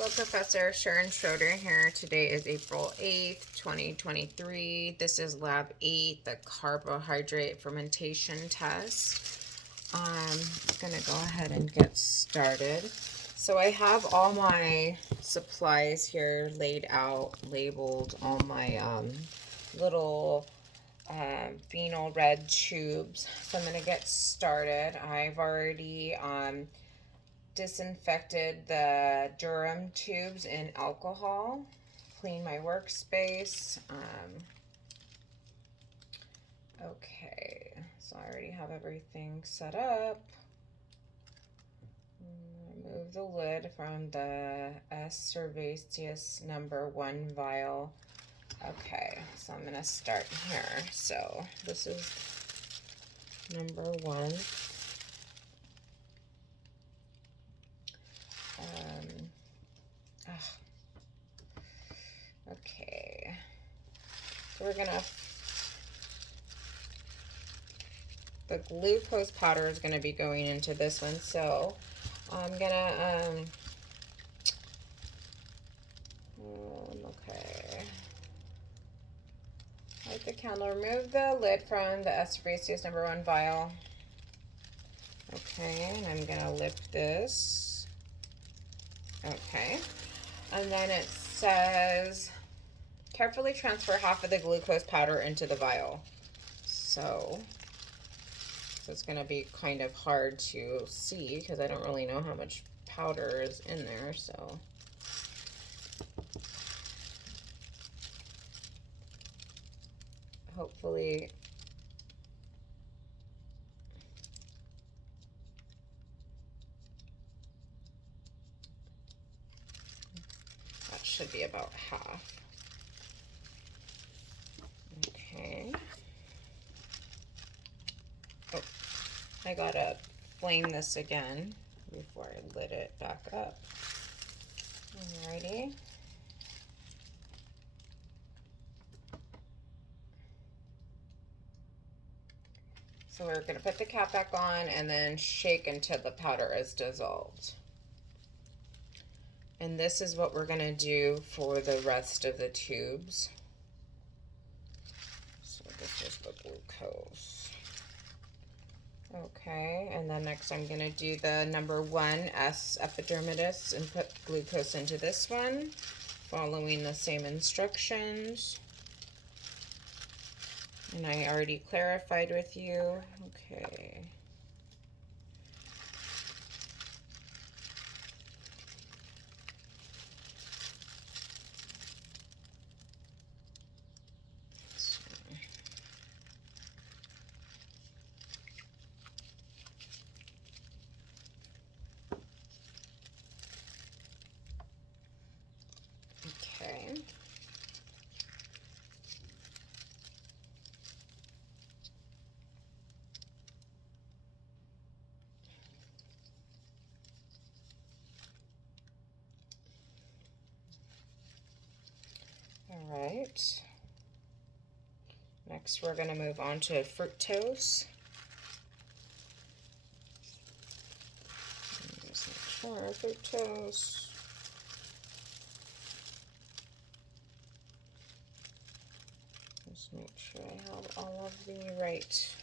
Hello, Professor Sharon Schroeder here. Today is April 8th, 2023. This is Lab 8, the carbohydrate fermentation test. I'm going to go ahead and get started. So I have all my supplies here laid out, labeled, all my little phenol red tubes. So I'm going to get started. I've already disinfected the Durham tubes in alcohol, clean my workspace. Okay, so I already have everything set up. Remove the lid from the S. cerevisius number 1 vial. Okay, so I'm gonna start here. So this is number 1. Okay, so the glucose powder is gonna be going into this one. So I'm gonna, okay. Light the candle, remove the lid from the S. cerevisius number 1 vial. Okay, and I'm gonna lift this. Okay, and then it says, carefully transfer half of the glucose powder into the vial. So it's gonna be kind of hard to see because I don't really know how much powder is in there, so. Hopefully that should be about half. Okay. Oh, I gotta flame this again before I lit it back up. Alrighty. So we're gonna put the cap back on and then shake until the powder is dissolved. And this is what we're gonna do for the rest of the tubes. So this is the glucose. Okay, and then next I'm gonna do the number 1 S epidermidis and put glucose into this one, following the same instructions. And I already clarified with you. Okay. Okay. All right. Next, we're going to move on to fructose. Just make sure fructose. Just make sure I have all of the right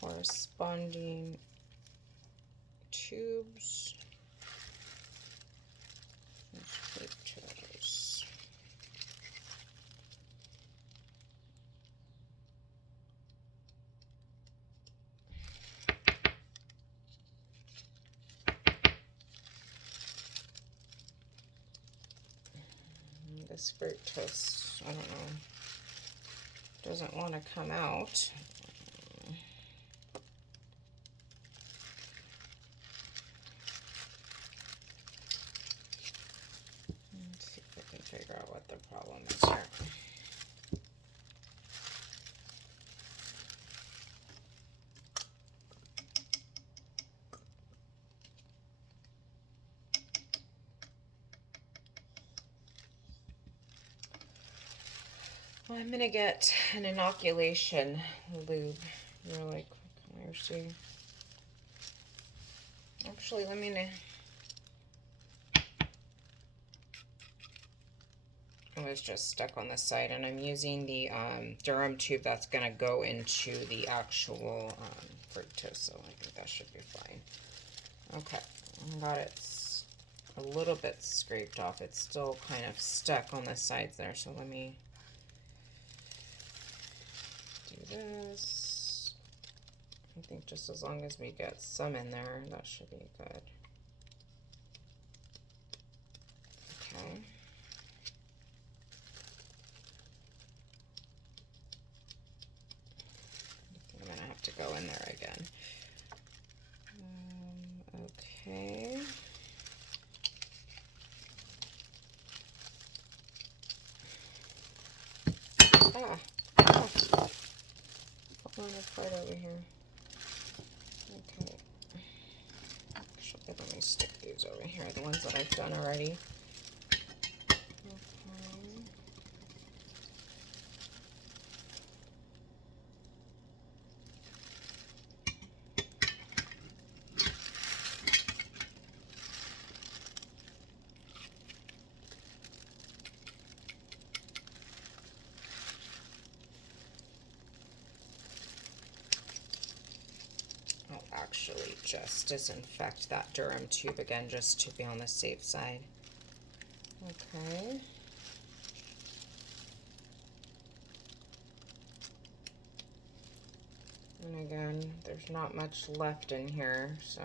corresponding tubes. Fructose. This fructose, I don't know, doesn't want to come out. Let's see if I can figure out what the problem is here. Well, I'm gonna get an inoculation lube really quick. Let's see. Actually, let me It was just stuck on the side, and I'm using the Durham tube that's going to go into the actual fructose, so I think that should be fine. Okay, I got it a little bit scraped off. It's still kind of stuck on the sides there, so let me do this. I think just as long as we get some in there, that should be good. Okay. I'm gonna have to go in there again. Okay. Hold on a part over here. Okay. Actually, let me stick these over here, the ones that I've done already. I'll actually just disinfect that Durham tube again just to be on the safe side. Okay. And again, there's not much left in here, so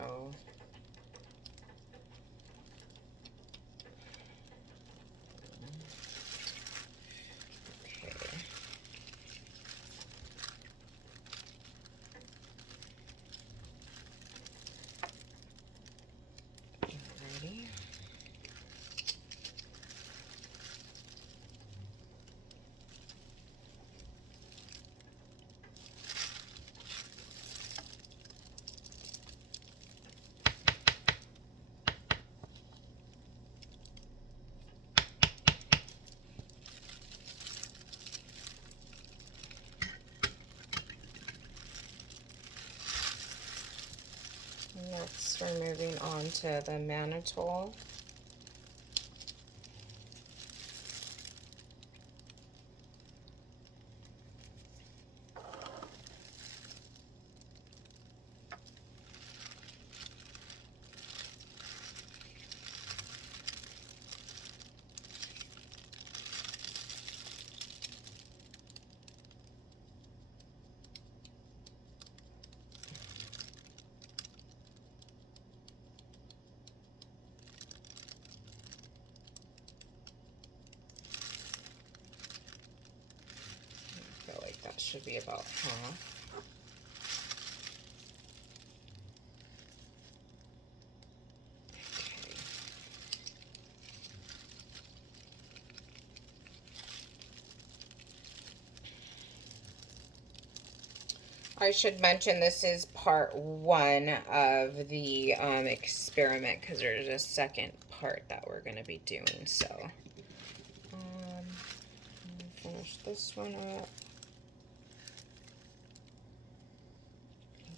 next we're moving on to the mannitol. That should be about half. I should mention this is part one of the experiment because there's a second part that we're going to be doing. So finish this one up.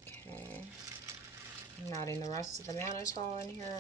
Okay, I'm adding the rest of the mannitol in here.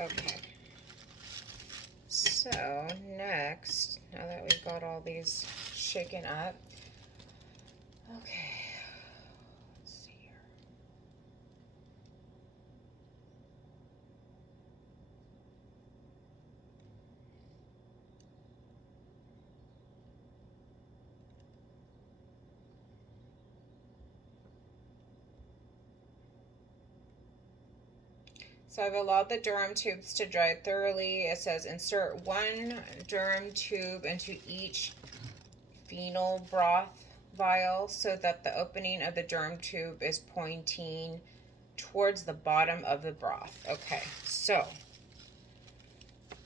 Okay, so next, now that we've got all these shaken up, okay, let's see here. So I've allowed the Durham tubes to dry thoroughly. It says insert one Durham tube into each phenol broth vial so that the opening of the Durham tube is pointing towards the bottom of the broth. Okay, so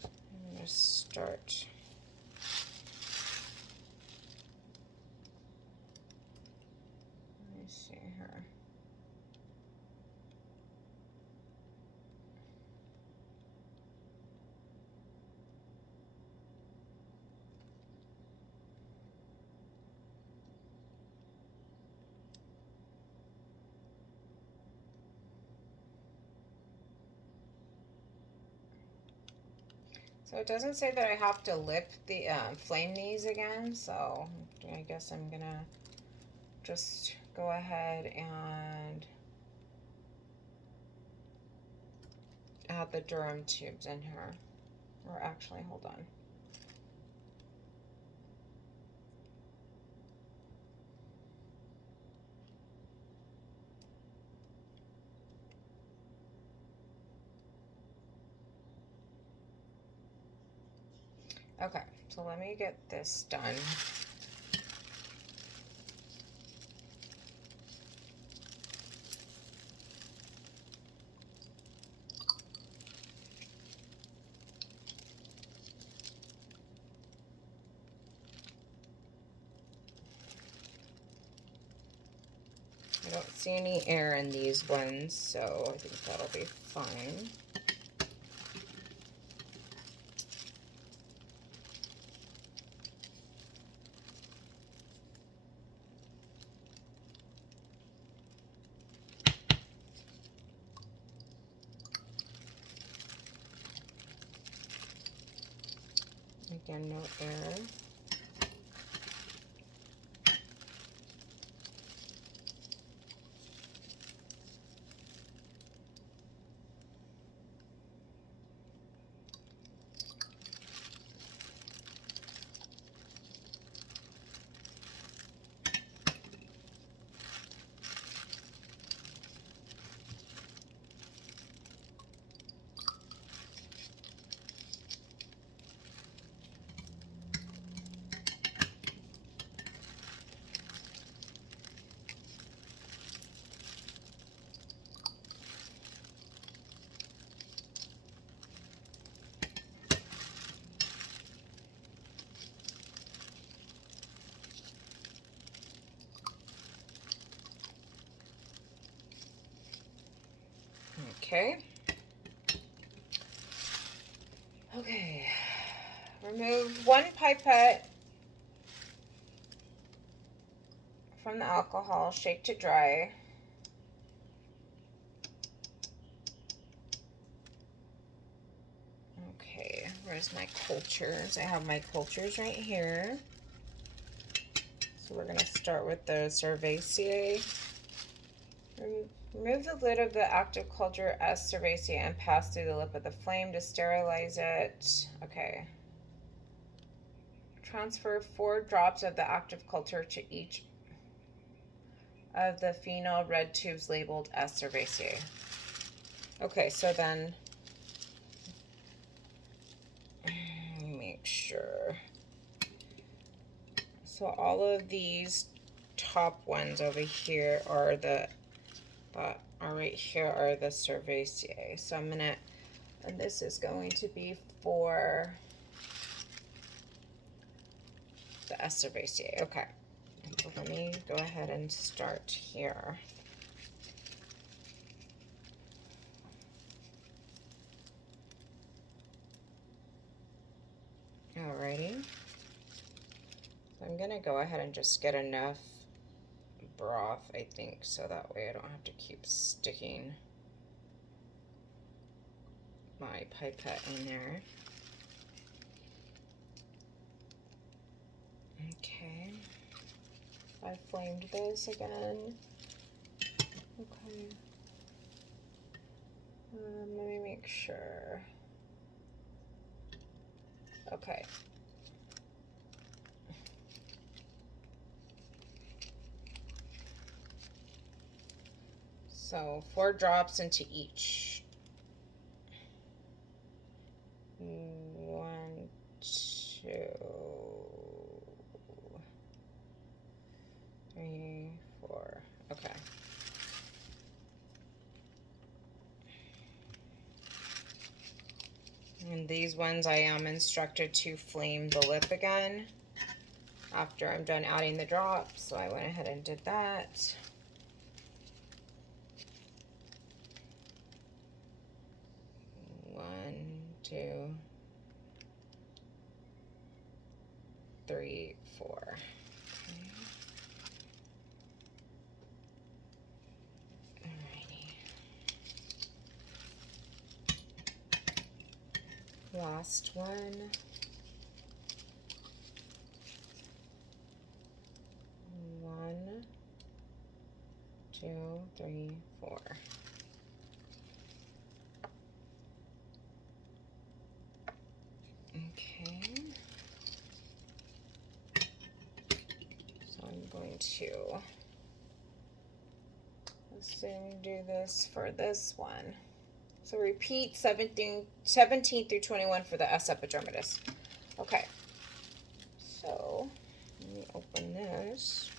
I'm going to start. Let me see here. So it doesn't say that I have to flame these again, so I guess I'm gonna just go ahead and add the Durham tubes in here. Or actually, hold on. Okay, so let me get this done. I don't see any air in these ones, so I think that'll be fine. Again, no air. Okay. Okay. Remove 1 pipette from the alcohol, shake to dry. Okay, where's my cultures? I have my cultures right here. So we're going to start with the Cerevisiae. Remove the lid of the active culture S. cerevisiae and pass through the lip of the flame to sterilize it. Okay. Transfer 4 drops of the active culture to each of the phenol red tubes labeled S. cerevisiae. Okay, so then make sure. So all of these top ones over here are the that are right here are the Cerevisiae. So I'm gonna, and this is going to be for the S. cerevisiae. Okay, so let me go ahead and start here. Alrighty. So I'm gonna go ahead and just get enough broth, I think, so that way I don't have to keep sticking my pipette in there. Okay, I flamed this again. Okay, let me make sure. Okay. So 4 drops into each. 1, 2, 3, 4. Okay. these ones I am instructed to flame the lip again after I'm done adding the drops, so I went ahead and did that. One, two, three, four. Okay. Alrighty. Last one. One, two, three, four. Okay. So I'm going to assume do this for this one. So repeat 17 through 21 for the S. epidermidis. Okay. So let me open this.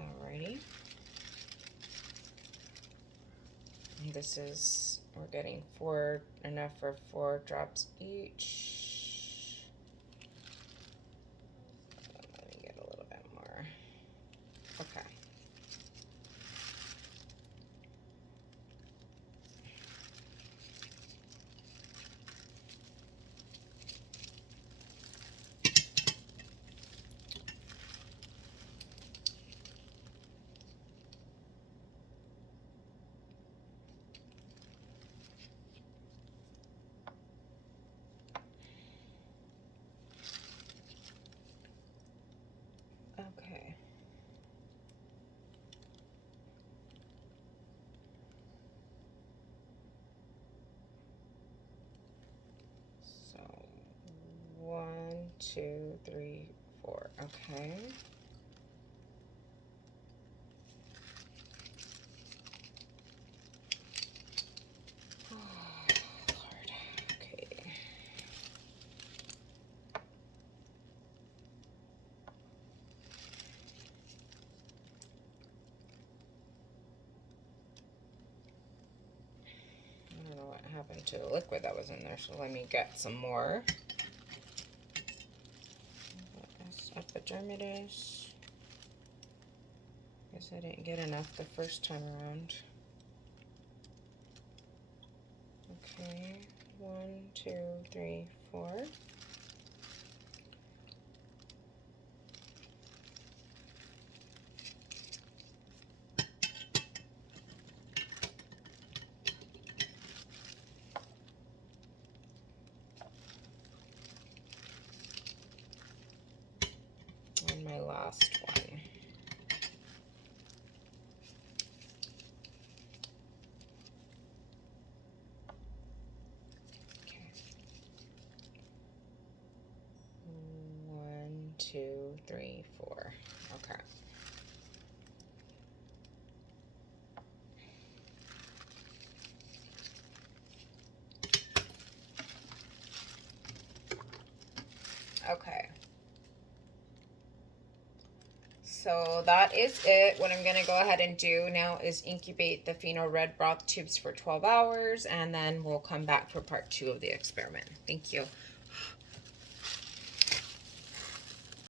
Alrighty. And this is, we're getting enough for 4 drops each. Let me get a little bit more. Okay. Okay. So 1, 2, 3, 4. Okay. Oh, Lord. Okay. I don't know what happened to the liquid that was in there, so let me get some more. S. epidermidis. Guess I didn't get enough the first time around. Okay, 1, 2, 3, 4. And my last one. Okay. 1, 2, 3, 4. Okay. Okay. So that is it. What I'm going to go ahead and do now is incubate the pheno red broth tubes for 12 hours, and then we'll come back for part 2 of the experiment. Thank you.